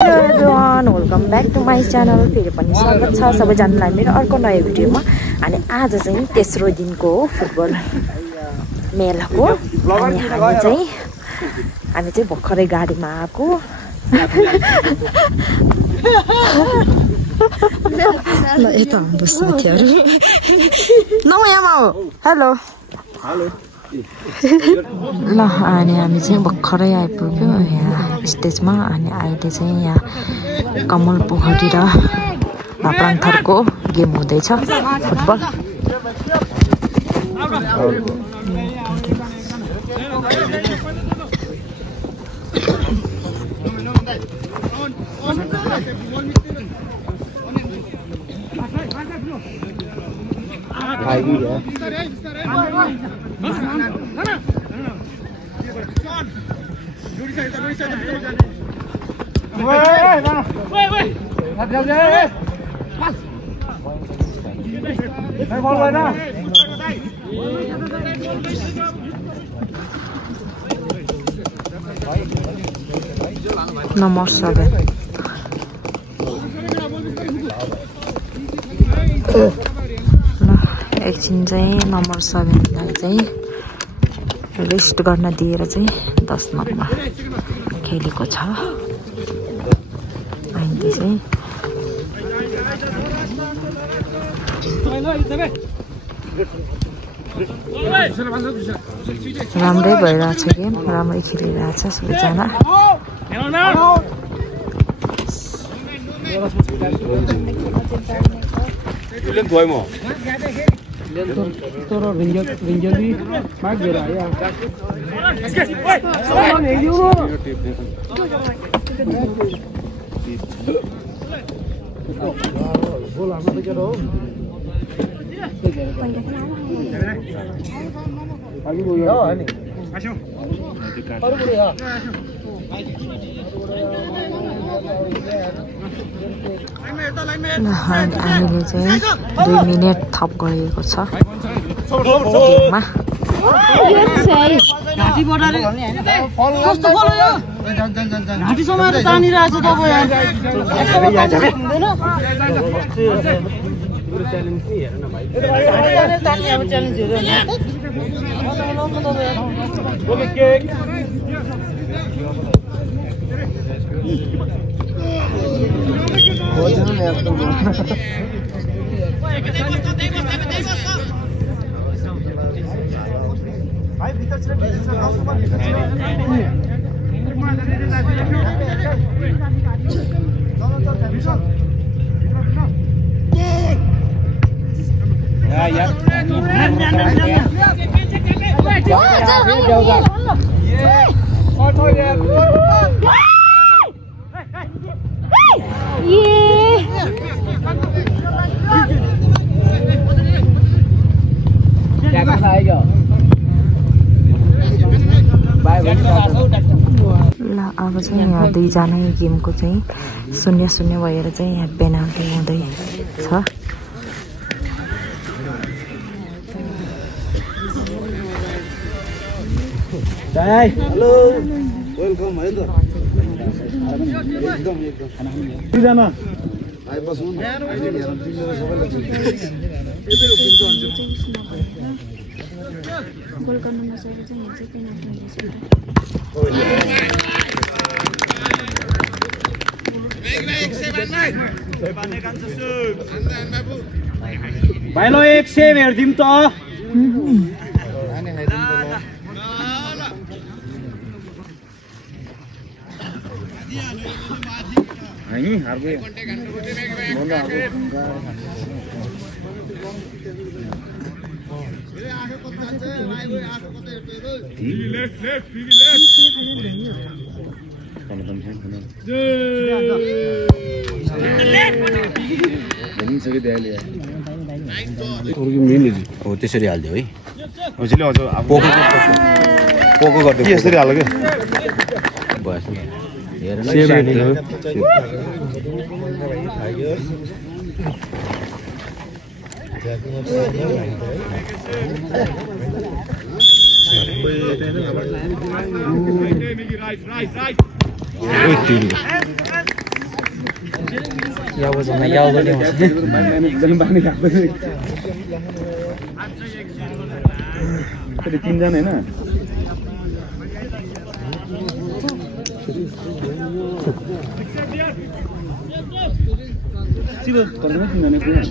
Hello everyone, welcome back to my channel. फेरि पनि स्वागत छ सबैजनालाई मेरो अर्को नयाँ भिडियोमा। अनि आज चाहिँ तेस्रो दिनको फुटबल मेलाको अनि हामी चाहिँ भर्खरै गाडीमा आएको। ल यता हाम्रो साथीहरु नयाँमा हो। हेलो हेलो ल अनि हामी चाहिँ भर्खरै आइपुग्यो यहाँ स्टेजमा। अनि अहिले चाहिँ यहाँ कमल पोखरी र प्राङथरको गेम हुँदैछ फुटबल। Number 7 एकछिन चाहिँ नम्बर 7 लाई चाहिँ रेस्ट गर्न दिएर चाहिँ 10 नम्बरमा खेलेको छ। अहिले चाहिँ राम्रै भइरहेछ गेम, राम्रै खेलिरहेछ सबैजना। अहिले चाहिँ 2 मिनेट थप गएको छ गेममा। ल अब चाहिँ यहाँ दुईजना गेमको चाहिँ 0-0 भएर चाहिँ यहाँ पेनाल्टी हुँदैछ। हेलो वेलकम है त दुईजना आइबस्नु गोल गर्न नसके चाहिँ यहाँ चाहिँ पेनाल्टी हुन्छ। भाइलो एक सेभ हेर्दिम त नहीं हार गए बोला हो त्यसरी हाल्दियो है। हजुरले अझ पोको गर्दै यसरी हाल्यो के भएछ। Right. 야보잖아. 야오더니. 그래 팀장이나. 지금 건너는 팀장이 뭐야?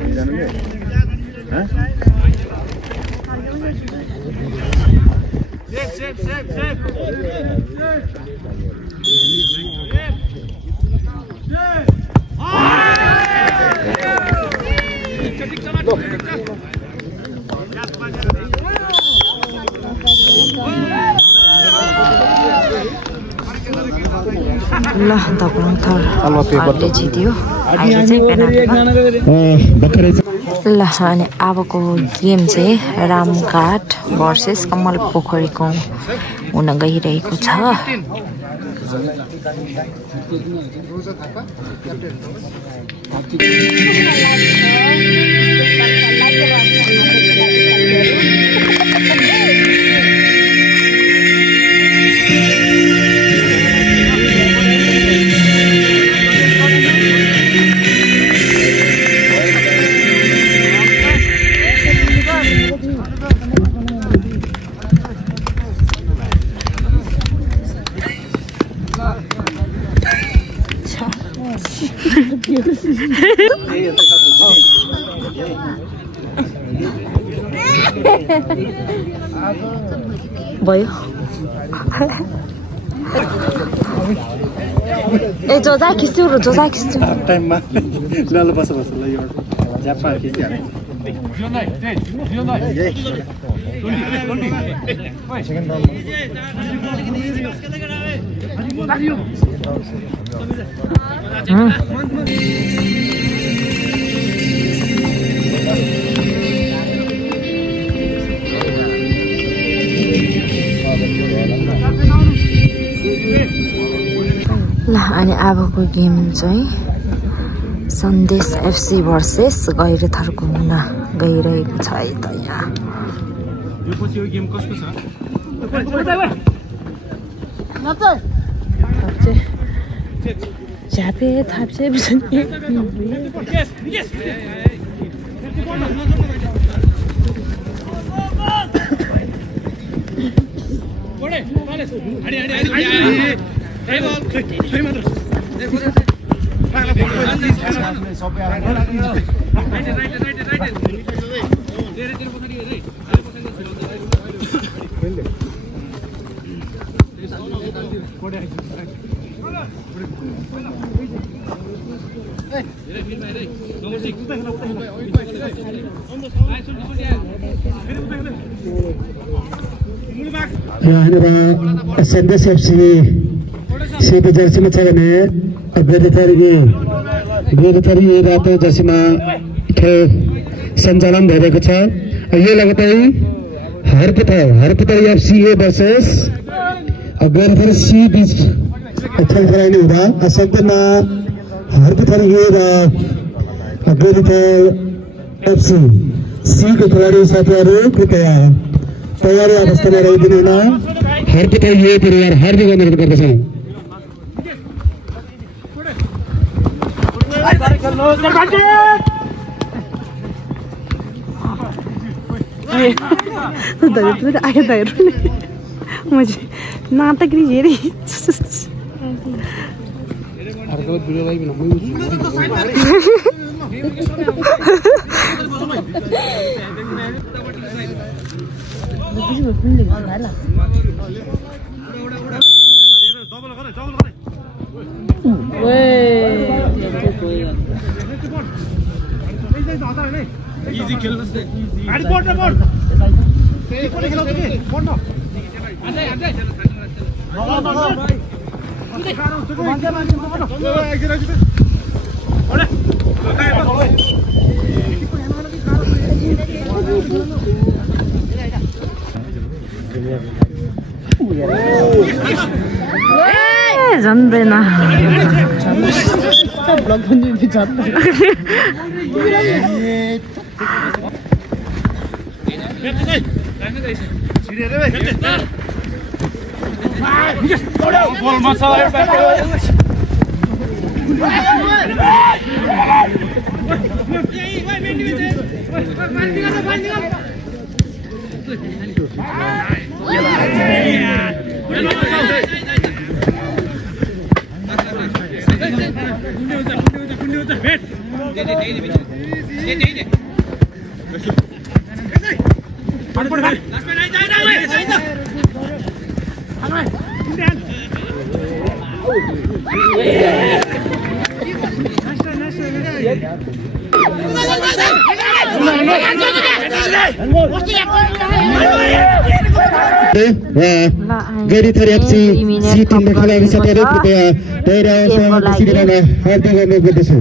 팀장인데. 아? ल तपाईँ थर हातले जित्यो अहिले चाहिँ पेनाल्टीमा ल अनि अबको गेम चाहिँ रामघाट भर्सेस कमल पोखरीको हुन गइरहेको छ भयो ए जोजा खिच्छु र जोजा खिच्छु टाइममा ल बस ल यो ज्यापा खिच्छ ल अनि अबको गेम चाहिँ सन्देश एफसी भर्सेस गैरेथरको हुन गइरहेको छ है त यहाँ यो पछि यो गेम कसको छ झापे थाप्से सन्देश एफसी सेतो जर्सीमा छ भने गैरेथरी रातो जर्सीमा सञ्चालन भइरहेको छ यो लगातार हरपतल एफसी भर्सेस गैरेथरी सी बीच खेल हुँदा सन्देशमा हरपतल ए र गैरेथर एफसी सी को खेलाडी साथीहरू कृपया तयारी अवस्थामा रहिदिनु हुन हरपतल ए परिवार हार्दिक अनुरोध गर्दछौँ नाटकरी हेरी इजी खेल्नु छ गाडी बोर्ड न बोर्ड कोले खेलाउँछ के बोर्ड न आजै जान्दैन ब्लग पनि जान्दैन बल मचा गरी थरी एफसी सी टिमका खेलाडी साथीहरु कृपया तयार अवस्थामा बसिरहन हार्दिक अनुरोध गर्दछु।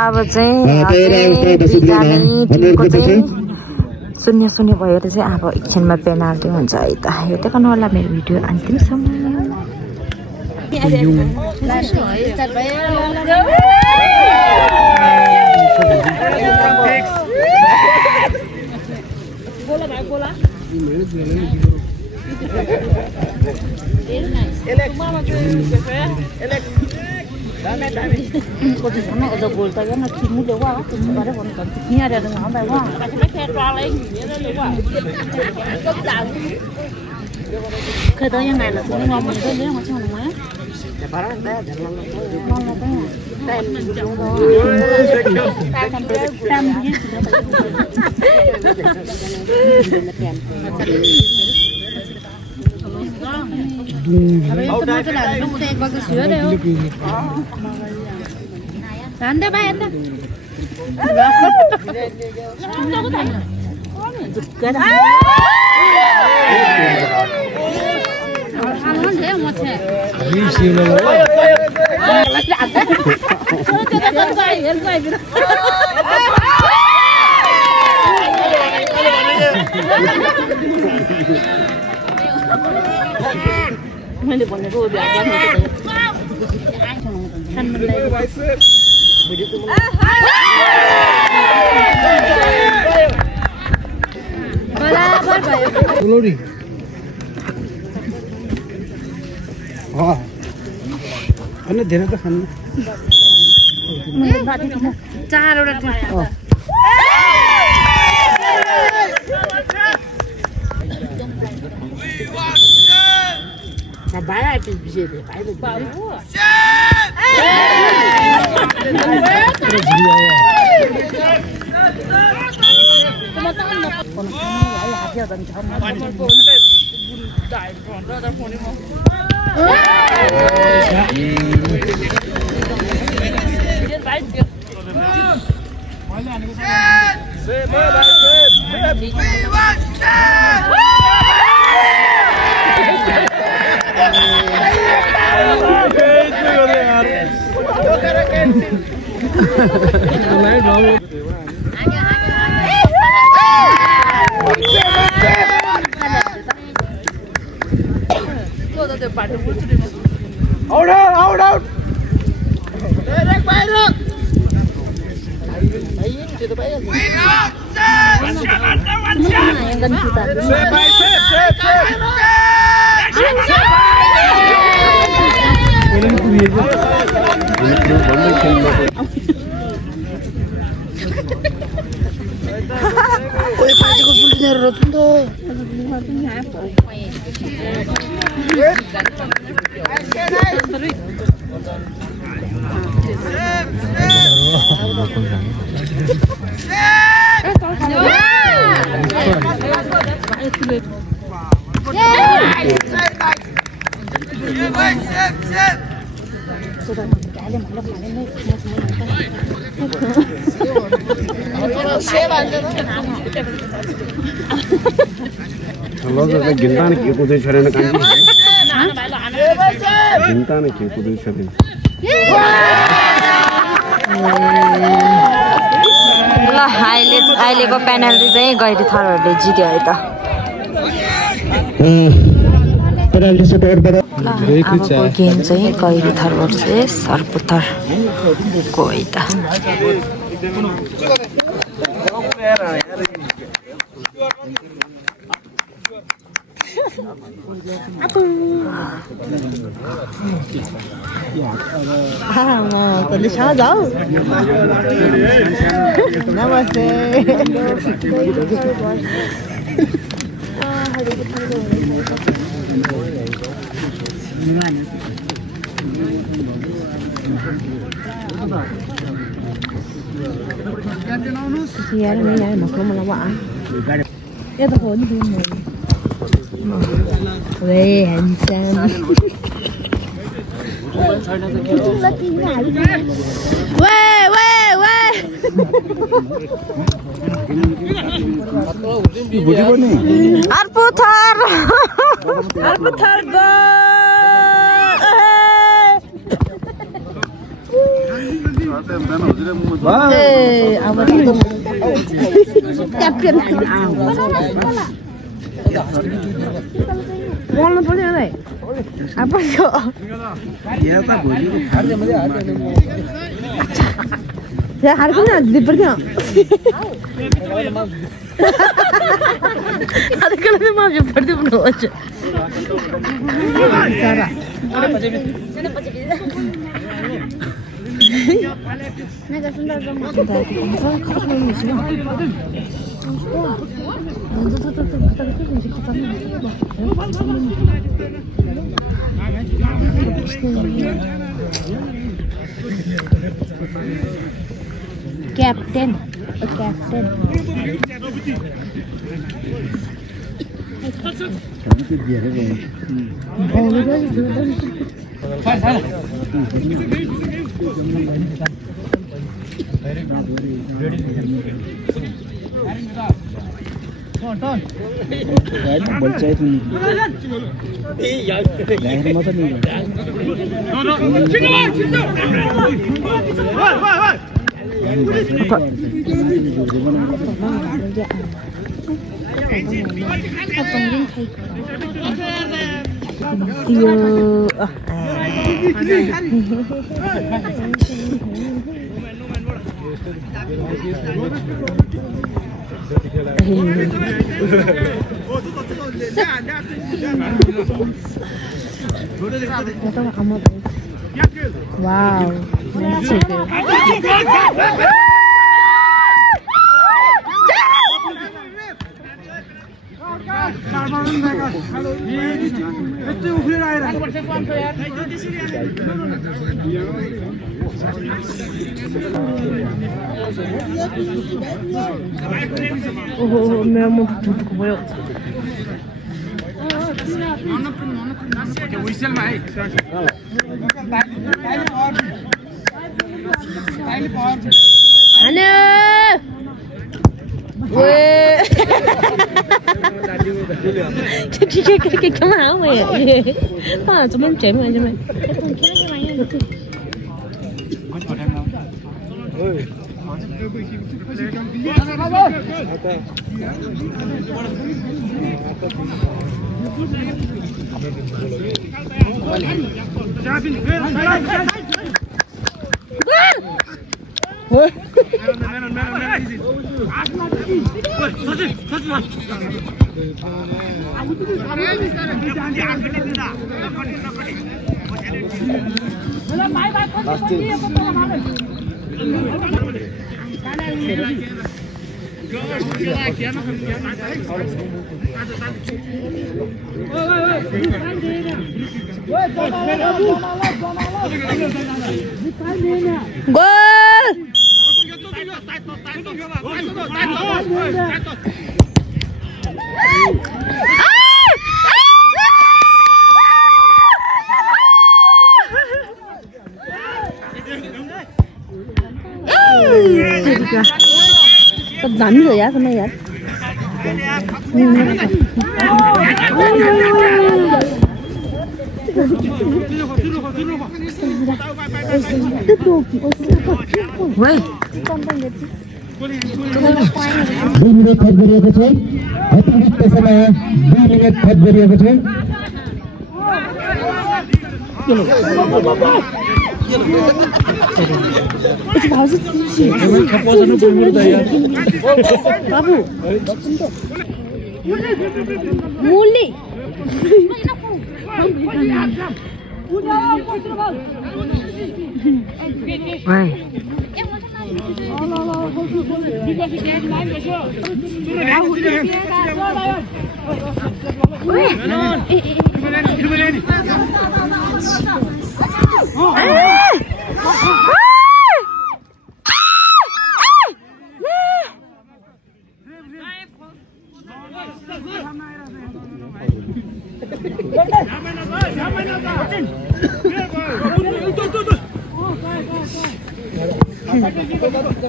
अब चाहिँ 0-0 भएर चाहिँ अब एकछिनमा पेनाल्टी हुन्छ है त। हेर्दै गर्नु होला मेरो भिडियो अन्तिमसम्म। मैले भनेको धेरै त खानु गिन्तान के कुदै छोडेन कान्छी गिन्तान के कुदै छोडेन ल अहिलेको पेनल्टी चाहिँ गैरी थरहरूले जित्यो है त पेनल्टी सुटआउटबाट अबको गेम चाहिँ गैरी थर भर्सेस सर्पुथरको है त नमस्ते यार मैं यार मखलो मला वा ये तो हो नहीं वे हैंडसम वे अर्पुथर गो कैप्टन बोल्नु पर्यो है अब यो या हार्को न दिप पर्यो ಅದಕ್ಕೆ ಮಾಜಿ ಪಡ್ದಿ ಬಿಡು ಅಚ್ಚ Captain. Wow. Oh, meu amor, tudo como eu. Cái máu mày à chúng em chém mày cho mày Đánh rồi á, sao mày vậy? Tiếp tục. Wai. 2 minute थप गरिएको छ अतिरिक्त समय 2 मिनेट थप गरिएको छ बाबु मुली Wai.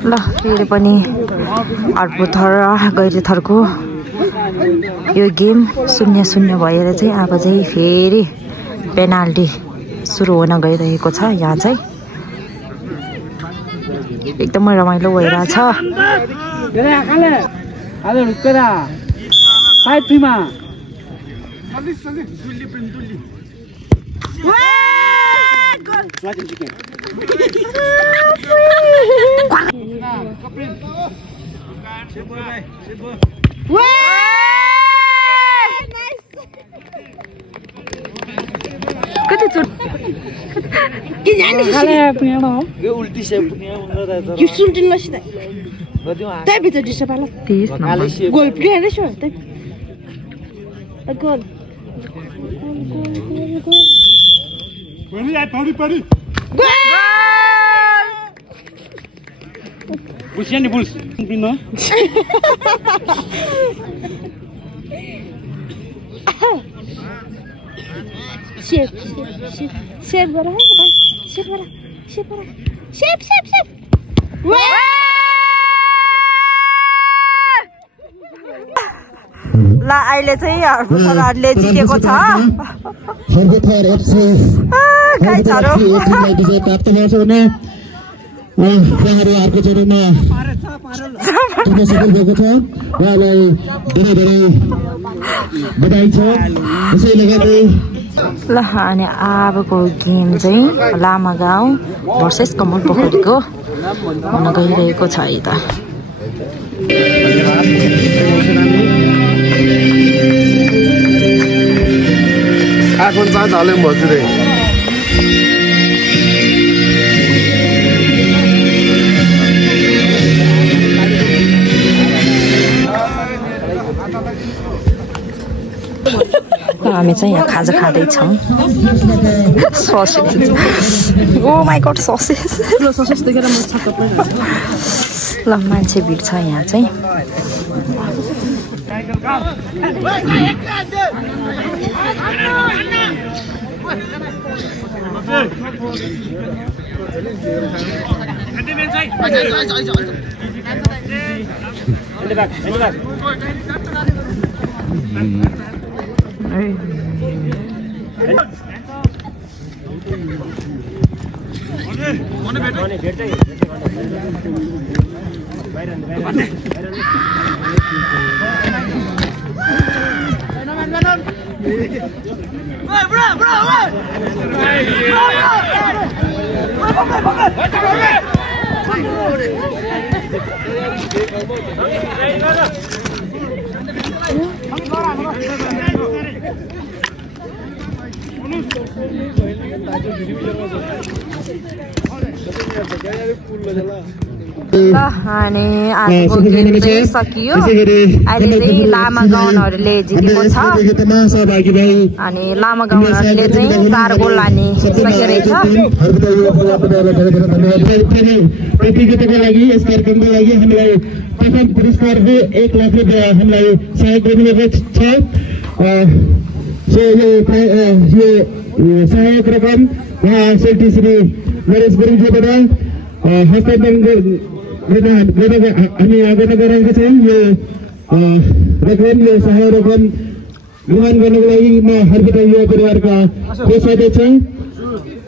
ल फेरि पनि अर्को थर गैरी थरको यो गेम 0-0 भएर चाहिँ अब चाहिँ फेरि पेनाल्टी सुरु हुन गइरहेको छ यहाँ चाहिँ एकदमै रमाइलो भइरहेछ Busian di Bulls. Prima. Sip bara. ल अहिले चाहिँ हर्बुथरहरुले जितेको छ हर्बुथर एफसी गाइजहरु टिमलाई विजय प्राप्त गर्छ भने उहाँहरु अर्को चरणमा पुग्न सफल भएको छ उहाँलाई धेरै धेरै बधाई छ यसैले गर्दै ल अनि अबको गेम चाहिँ लामागाउँ भर्सेस कमल पोखरीको हुन गइरहेको छ है त आफन चार्ज हाल्यो बस्दै हामी चाहिँ यहाँ खाजा खाँदैछौँ sausage oh my god sausage ल मान्छे भिड छ यहाँ चाहिँ अनि आजको गेम चाहिँ सकियो अहिले चाहिँ लामा गाउनहरूले जितेको छ अनि लामा गाउनहरूले चाहिँ 4 गोल लाने सकिरहेछ प्रतियोगिताको लागि यस कार्यक्रमको लागि हामीलाई प्रथम पुरस्कार हो 1 लाख रुपैयाँ हामीलाई सहयोग गर्नुभएको छ यो सहयोग रकम उहाँ सेल्टी श्री नरेश गुरुङज्यूबाट हस्तान्तरण हामी आग्रह गरेका छौँ यो रकम यो सहायक रकम ग्रहण गर्नको लागि म हर्बुथर युवा परिवारका कोषाध्यक्ष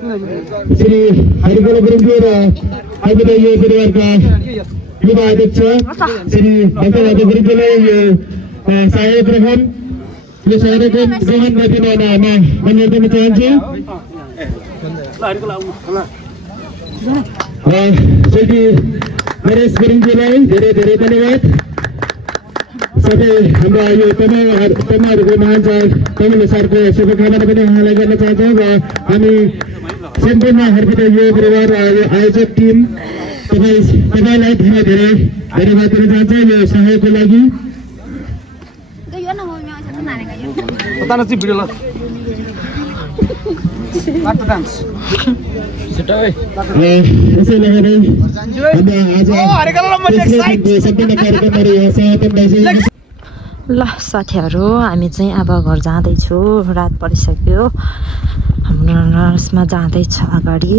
श्री हरिगोल गुरुजी र हरपता यो परिवारका युवा अध्यक्ष श्री डक्टर राजा गुरुजीलाई यो सहायक रकम ग्रहण गरिदिन अनुरोध गर्न चाहन्छु। श्री नरेश गुरुङजीलाई धेरै धेरै धन्यवाद। साथै हाम्रा यो तमाहरूको महान तमिल सरको शुभकामना पनि उहाँलाई गर्न चाहन्छौँ र हामी सम्पूर्ण हरपता यो परिवार आयोजक टिम तपाईँलाई धेरै धेरै धन्यवाद दिन चाहन्छु यो सहयोगको लागि। यसैले गर्दै सम्पूर्ण कार्यक्रमहरू समापन भइसकेको छ। ल साथीहरू हामी चाहिँ अब घर जाँदैछु, रात परिसक्यो। हाम्रो नर्समा जाँदैछ अगाडि।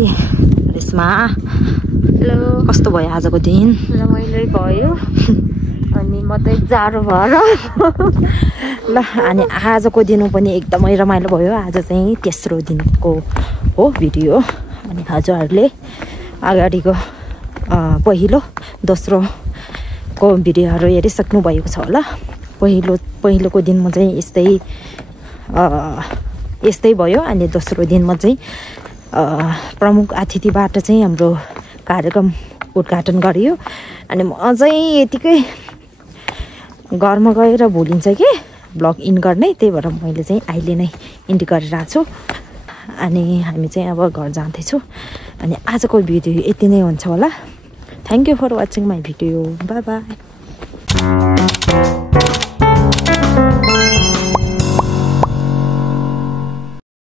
रेसमा हेलो, कस्तो भयो आजको दिन? रमाइलो भयो अनि मात्रै जाडो भएर ल अनि आजको दिन पनि एकदमै रमाइलो भयो। आज चाहिँ तेस्रो दिनको हो भिडियो अनि हजुरहरूले अगाडिको पहिलो दोस्रोको भिडियोहरू हेरिसक्नु भएको छ होला। पहिलोको दिनमा चाहिँ यस्तै भयो अनि दोस्रो दिनमा चाहिँ प्रमुख अतिथिबाट चाहिँ हाम्रो कार्यक्रम उद्घाटन गरियो। अनि म चाहिँ यतिकै घरमा गएर भुलिन्छ कि ब्लग इन गर्ने, त्यही भएर मैले चाहिँ अहिले नै इन्ड गरिरहेको छु। अनि हामी चाहिँ अब घर जाँदैछौँ अनि आजको भिडियो यति नै हुन्छ होला। Thank you for watching my video. Bye by.